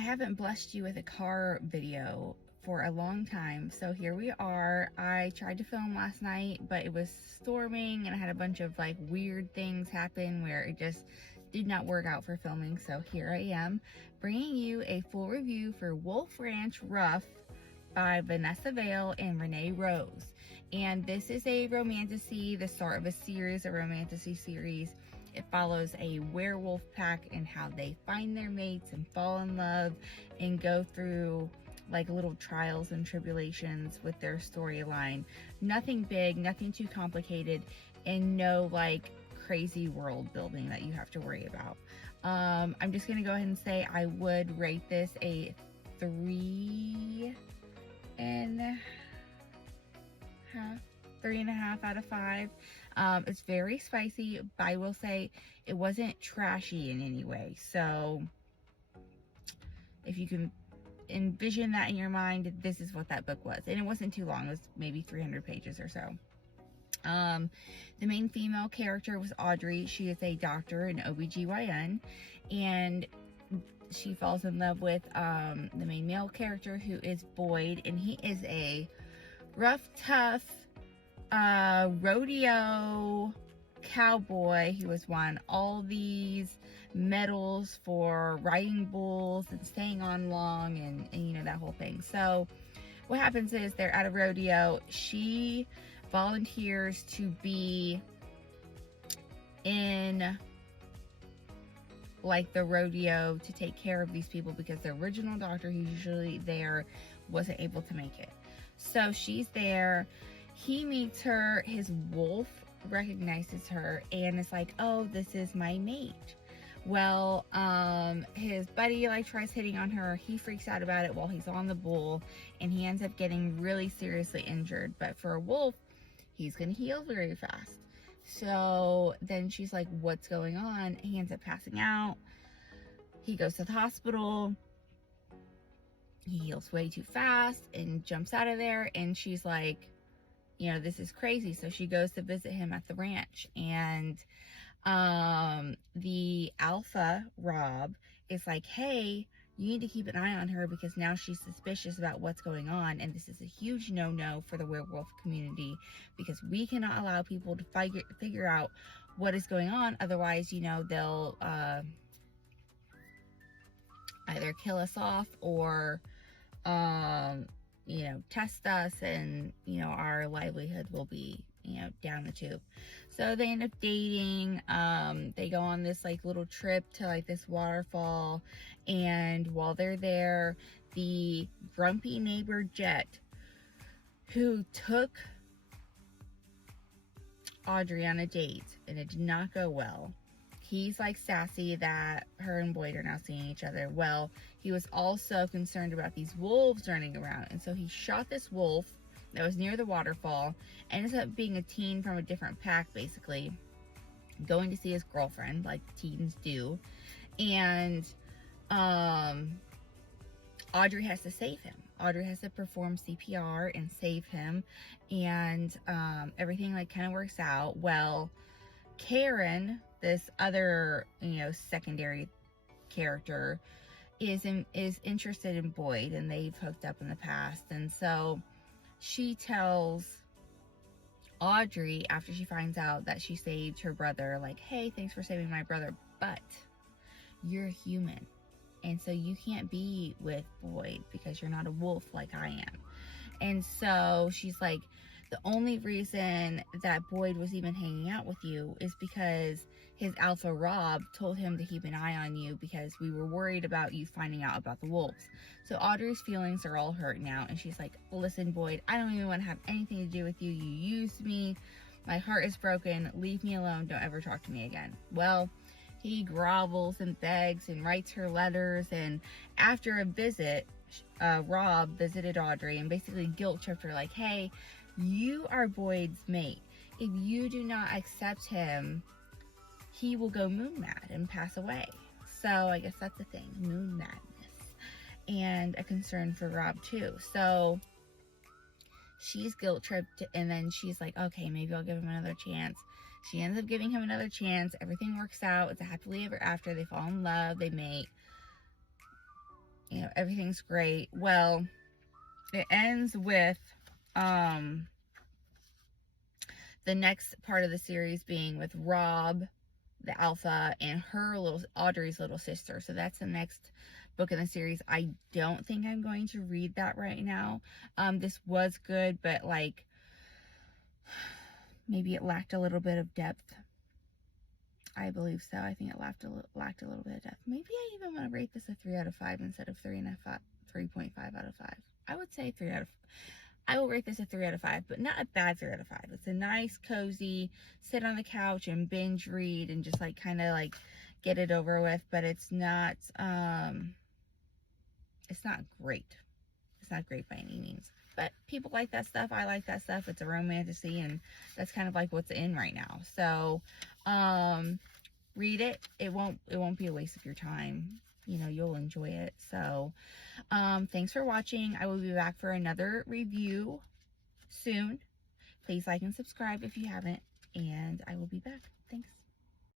haven't blessed you with a car video for a long time, so here we are. I tried to film last night, but it was storming and I had a bunch of like weird things happen where it just did not work out for filming. So here I am bringing you a full review for Wolf Ranch Rough by Vanessa Vale and Renee Rose. And this is a romantasy, the start of a series, a romantasy series. It follows a werewolf pack and how they find their mates and fall in love and go through like little trials and tribulations with their storyline. Nothing big, nothing too complicated, and no like crazy world building that you have to worry about. I'm just gonna go ahead and say I would rate this a 3.5 out of 5. It's very spicy, but I will say it wasn't trashy in any way. So if you can envision that in your mind, this is what that book was. And it wasn't too long. It was maybe 300 pages or so. The main female character was Audrey. She is a doctor, an OBGYN, and she falls in love with the main male character, who is Boyd, and he is a rough, tough rodeo cowboy who has won all these medals for riding bulls and staying on long and you know, that whole thing. So what happens is they're at a rodeo. She volunteers to be in like the rodeo to take care of these people because the original doctor who's usually there wasn't able to make it. So she's there. He meets her. His wolf recognizes her and is like, oh, this is my mate. Well, his buddy like tries hitting on her. He freaks out about it while he's on the bull, and he ends up getting really seriously injured. But for a wolf, he's gonna heal very fast. So then she's like, what's going on? He ends up passing out. He goes to the hospital. He heals way too fast and jumps out of there. And she's like, you know, this is crazy. So she goes to visit him at the ranch, and the alpha Rob is like, hey, you need to keep an eye on her because now she's suspicious about what's going on, and this is a huge no-no for the werewolf community because we cannot allow people to figure out what is going on. Otherwise, you know, they'll either kill us off or you know, test us, and you know, our livelihood will be, you know, down the tube. So they end up dating. They go on this like little trip to like this waterfall, and while they're there, the grumpy neighbor Jet, who took Audrey on a date and it did not go well, he's like sassy that her and Boyd are now seeing each other. Well, he was also concerned about these wolves running around, and so he shot this wolf that was near the waterfall. Ends up being a teen from a different pack, basically going to see his girlfriend like teens do, and Audrey has to save him. Audrey has to perform CPR and save him, and everything like kind of works out. Well, Karen, this other, you know, secondary character, is interested in Boyd, and they've hooked up in the past. And so she tells Audrey, after she finds out that she saved her brother, like, hey, thanks for saving my brother, but you're a human, and so you can't be with Boyd because you're not a wolf like I am. And so she's like, the only reason that Boyd was even hanging out with you is because his alpha Rob told him to keep an eye on you because we were worried about you finding out about the wolves. So Audrey's feelings are all hurt now, and she's like, listen, Boyd, I don't even want to have anything to do with you. You used me. My heart is broken. Leave me alone. Don't ever talk to me again. Well, he grovels and begs and writes her letters, and after a visit, Rob visited Audrey and basically guilt tripped her like, hey, you are Boyd's mate. If you do not accept him, he will go moon mad and pass away. So I guess that's the thing, moon madness, and a concern for Rob too. So she's guilt tripped, and then she's like, okay, maybe I'll give him another chance. She ends up giving him another chance. Everything works out. It's a happily ever after. They fall in love. They mate. everything's great. Well, it ends with the next part of the series being with Rob, the alpha, and her little Audrey's little sister. So that's the next book in the series. I don't think I'm going to read that right now. This was good, but like maybe it lacked a little bit of depth. I believe so. I think it lacked a little bit of depth. Maybe I even want to rate this a 3 out of 5 instead of 3.5 out of 5. I would say 3 out of 5. I will rate this a 3 out of 5, but not a bad 3 out of 5. It's a nice, cozy, sit on the couch and binge read and just like kind of like get it over with, but it's not great. It's not great by any means. But people like that stuff. I like that stuff. It's a romantasy, and that's kind of like what's in right now. So, read it. It won't be a waste of your time. You know, you'll enjoy it. So, thanks for watching. I will be back for another review soon. Please like and subscribe if you haven't, and I will be back. Thanks.